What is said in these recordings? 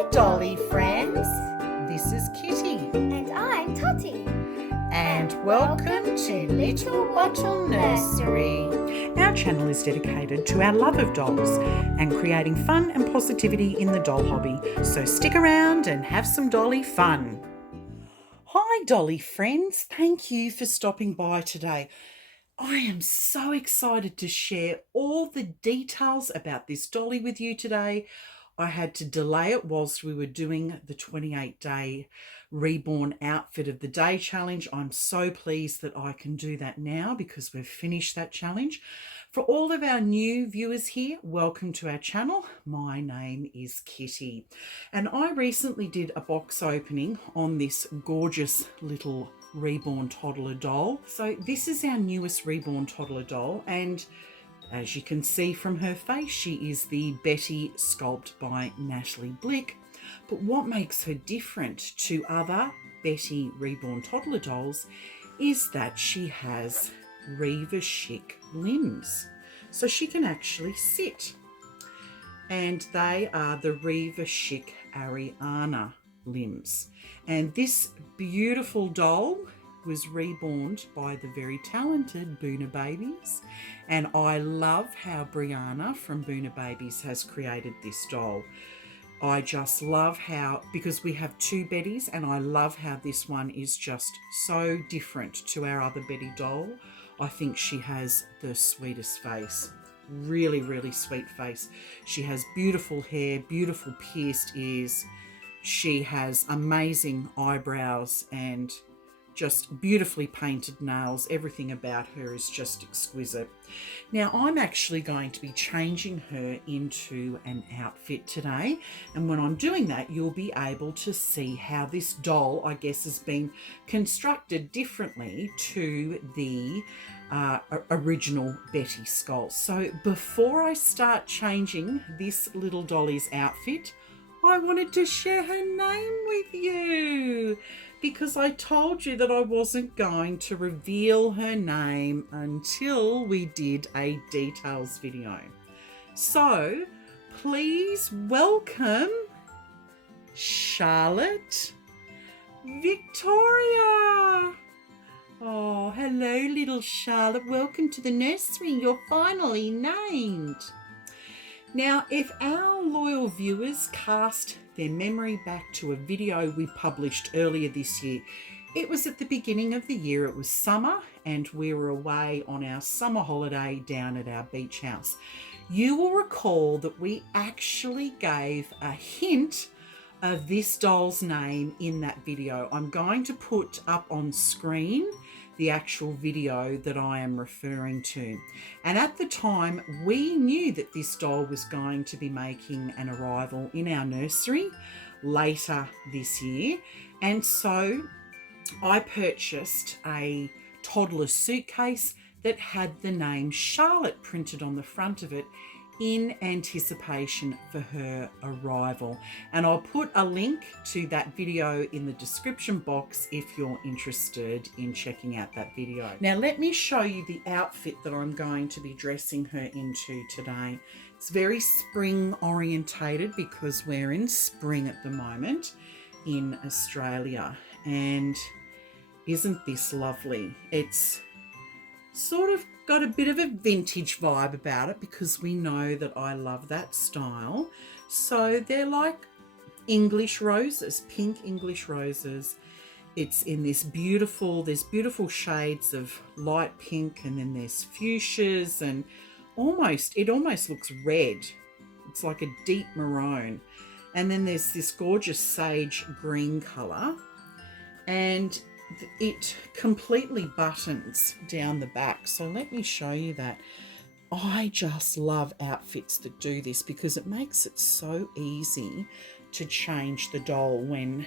Hi, Dolly friends. This is Kitty. And I'm Totty. And welcome to Little Bottle Nursery. Our channel is dedicated to our love of dolls and creating fun and positivity in the doll hobby. So stick around and have some dolly fun. Hi, Dolly friends. Thank you for stopping by today. I am so excited to share all the details about this dolly with you today. I had to delay it whilst we were doing the 28-day Reborn Outfit of the Day challenge. I'm so pleased that I can do that now because we've finished that challenge. For all of our new viewers here, welcome to our channel. My name is Kitty, and I recently did a box opening on this gorgeous little Reborn Toddler doll. So this is our newest Reborn Toddler doll, and as you can see from her face, she is the Betty sculpt by Natali Blick. But what makes her different to other Betty Reborn Toddler dolls is that she has Reeva chic limbs. So she can actually sit. And they are the Reeva chic Ariana limbs. And this beautiful doll was reborn by the very talented Boona Babies, and I love how Brianna from Boona Babies has created this doll. I just love how, because we have two Bettys, and I love how this one is just so different to our other Betty doll. I think she has the sweetest face. Really, really sweet face. She has beautiful hair, beautiful pierced ears. She has amazing eyebrows and just beautifully painted nails. Everything about her is just exquisite. Now, I'm actually going to be changing her into an outfit today. And when I'm doing that, you'll be able to see how this doll, I guess, has been constructed differently to the original Betty sculpt. So before I start changing this little dolly's outfit, I wanted to share her name with you, because I told you that I wasn't going to reveal her name until we did a details video. So please welcome Charlotte Victoria. Oh, hello, little Charlotte. Welcome to the nursery. You're finally named. Now, if our loyal viewers cast their memory back to a video we published earlier this year, it was at the beginning of the year. It was summer and we were away on our summer holiday down at our beach house. You will recall that we actually gave a hint of this doll's name in that video. I'm going to put up on screen the actual video that I am referring to. And at the time, we knew that this doll was going to be making an arrival in our nursery later this year. And so I purchased a toddler suitcase that had the name Charlotte printed on the front of it in anticipation for her arrival. And I'll put a link to that video in the description box if you're interested in checking out that video. Now let me show you the outfit that I'm going to be dressing her into today. It's very spring orientated because we're in spring at the moment in Australia. And isn't this lovely? It's sort of got a bit of a vintage vibe about it because we know that I love that style. So they're like English roses, pink English roses. It's in there's beautiful shades of light pink, and then there's fuchsias, and it almost looks red. It's like a deep maroon. And then there's this gorgeous sage green colour, and it completely buttons down the back. So let me show you that. I just love outfits that do this because it makes it so easy to change the doll when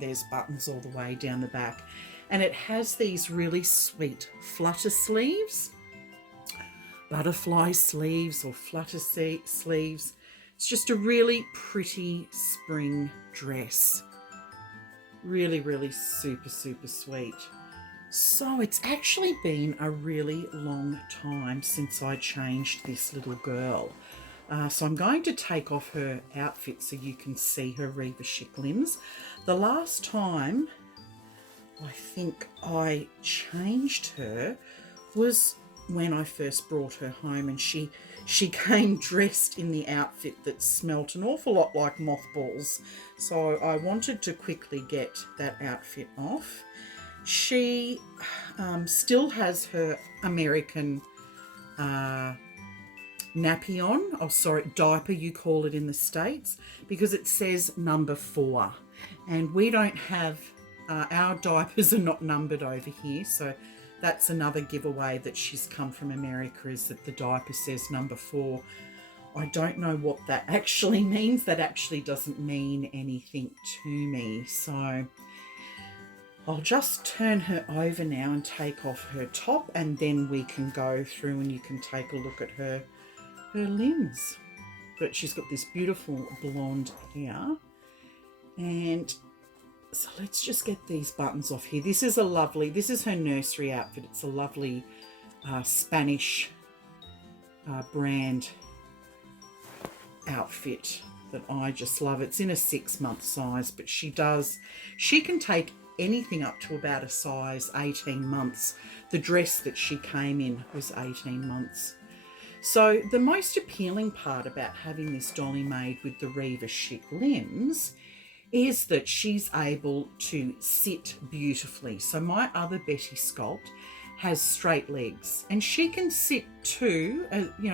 there's buttons all the way down the back. And it has these really sweet flutter sleeves, butterfly sleeves or flutter sleeves. It's just a really pretty spring dress. Really, really super, super sweet. So it's actually been a really long time since I changed this little girl. So I'm going to take off her outfit so you can see her Reva Chic limbs. The last time I think I changed her was when I first brought her home, and she came dressed in the outfit that smelt an awful lot like mothballs. So I wanted to quickly get that outfit off. She still has her American nappy on. Oh, sorry, diaper you call it in the States, because it says number 4. And we don't have, our diapers are not numbered over here. So that's another giveaway that she's come from America, is that the diaper says number 4. I don't know what that actually means. That actually doesn't mean anything to me. So I'll just turn her over now and take off her top, and then we can go through and you can take a look at her limbs. But she's got this beautiful blonde hair. And so let's just get these buttons off here. This is her nursery outfit. It's a lovely Spanish brand outfit that I just love. It's in a 6-month size, but she can take anything up to about a size 18 months. The dress that she came in was 18 months. So the most appealing part about having this dolly made with the Reva Chic limbs is that she's able to sit beautifully. So my other Betty Sculpt has straight legs, and she can sit too,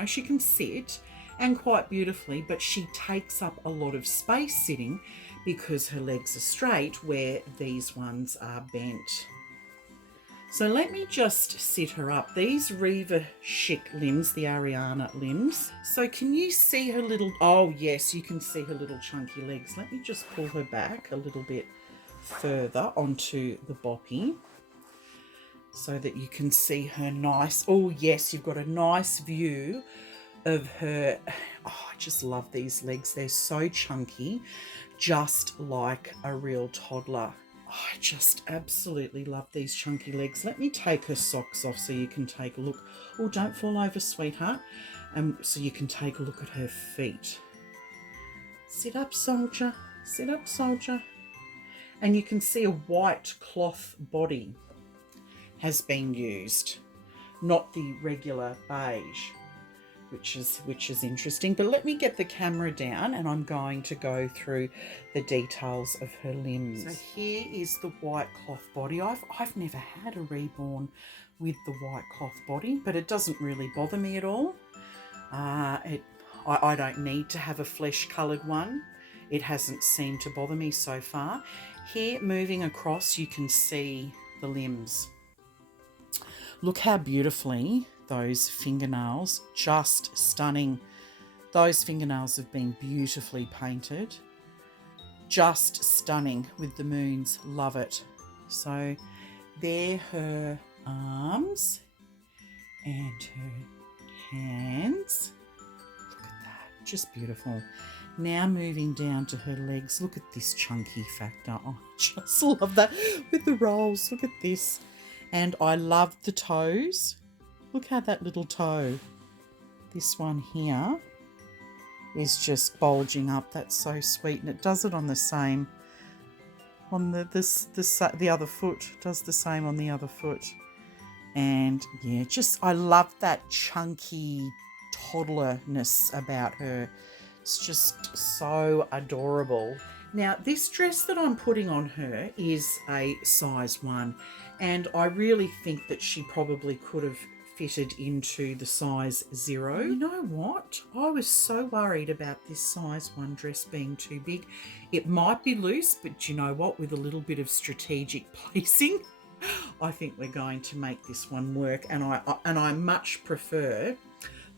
she can sit and quite beautifully, but she takes up a lot of space sitting because her legs are straight, where these ones are bent. So let me just sit her up. These Reva Chic limbs, the Ariana limbs. So can you see her little, oh yes, you can see her little chunky legs. Let me just pull her back a little bit further onto the boppy so that you can see her nice, oh yes, you've got a nice view of her. Oh, I just love these legs. They're so chunky, just like a real toddler. I just absolutely love these chunky legs. Let me take her socks off so you can take a look. Oh, don't fall over, sweetheart. So you can take a look at her feet. Sit up, soldier. Sit up, soldier. And you can see a white cloth body has been used, not the regular beige, which is interesting. But let me get the camera down and I'm going to go through the details of her limbs. So here is the white cloth body. I've never had a Reborn with the white cloth body, but it doesn't really bother me at all. I don't need to have a flesh coloured one. It hasn't seemed to bother me so far. Here, moving across, you can see the limbs. Look how beautifully those fingernails, just stunning. Those fingernails have been beautifully painted. Just stunning with the moons, love it. So there her arms and her hands. Look at that, just beautiful. Now moving down to her legs, look at this chunky factor. Oh, I just love that with the rolls, look at this. And I love the toes. Look how that little toe, this one here, is just bulging up. That's so sweet. And it does it on the same, on the other foot. It does the same on the other foot. And yeah, I love that chunky toddlerness about her. It's just so adorable. Now, this dress that I'm putting on her is a size 1. And I really think that she probably could have fitted into the size 0. You know what? I was so worried about this size 1 dress being too big. It might be loose, but you know what? With a little bit of strategic placing, I think we're going to make this one work. And I much prefer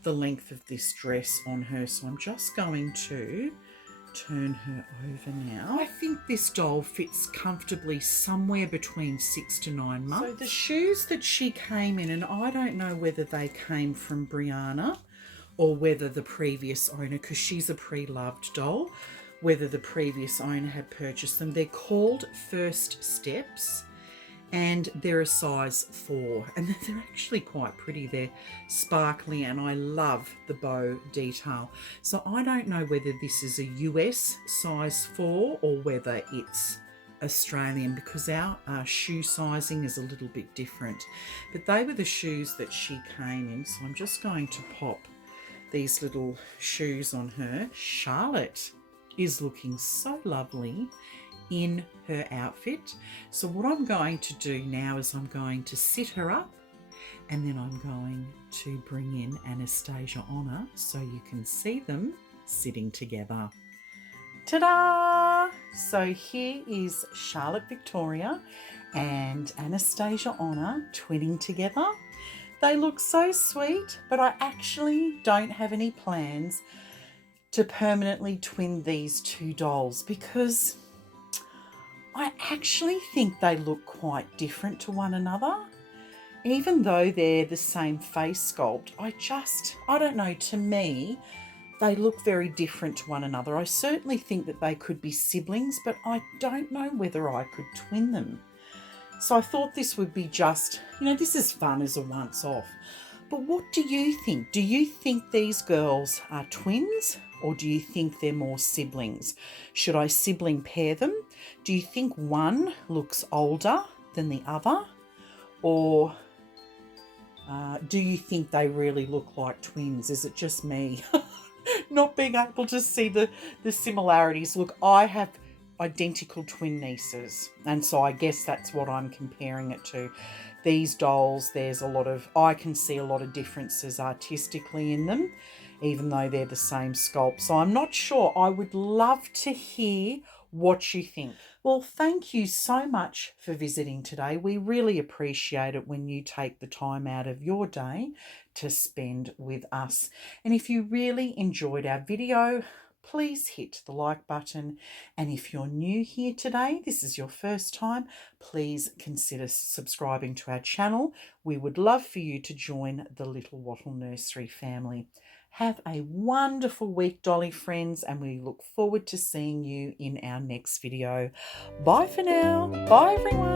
the length of this dress on her. So I'm just going to turn her over now. I think this doll fits comfortably somewhere between 6 to 9 months. So the shoes that she came in, and I don't know whether they came from Brianna or whether the previous owner, because she's a pre-loved doll, whether the previous owner had purchased them. They're called First Steps, and they're a size 4, and they're actually quite pretty. They're sparkly, and I love the bow detail. So I don't know whether this is a US size 4 or whether it's Australian, because our shoe sizing is a little bit different. But they were the shoes that she came in, so I'm just going to pop these little shoes on her. Charlotte is looking so lovely in her outfit. So what I'm going to do now is I'm going to sit her up, and then I'm going to bring in Anastasia on her so you can see them sitting together. Ta-da! So here is Charlotte Victoria and Anastasia Honor twinning together. They look so sweet, but I actually don't have any plans to permanently twin these two dolls because I actually think they look quite different to one another. Even though they're the same face sculpt, I don't know, to me, they look very different to one another. I certainly think that they could be siblings, but I don't know whether I could twin them. So I thought this would be just, this is fun as a once-off. But what do you think? Do you think these girls are twins, or do you think they're more siblings? Should I sibling pair them? Do you think one looks older than the other? Or do you think they really look like twins? Is it just me not being able to see the similarities? Look, I have identical twin nieces, and so I guess that's what I'm comparing it to. These dolls, I can see a lot of differences artistically in them, even though they're the same sculpt. So I'm not sure. I would love to hear what you think. Well, thank you so much for visiting today. We really appreciate it when you take the time out of your day to spend with us. And if you really enjoyed our video, please hit the like button. And if you're new here today, this is your first time, please consider subscribing to our channel. We would love for you to join the Little Wattle Nursery family. Have a wonderful week, Dolly friends, and we look forward to seeing you in our next video. Bye for now. Bye, everyone.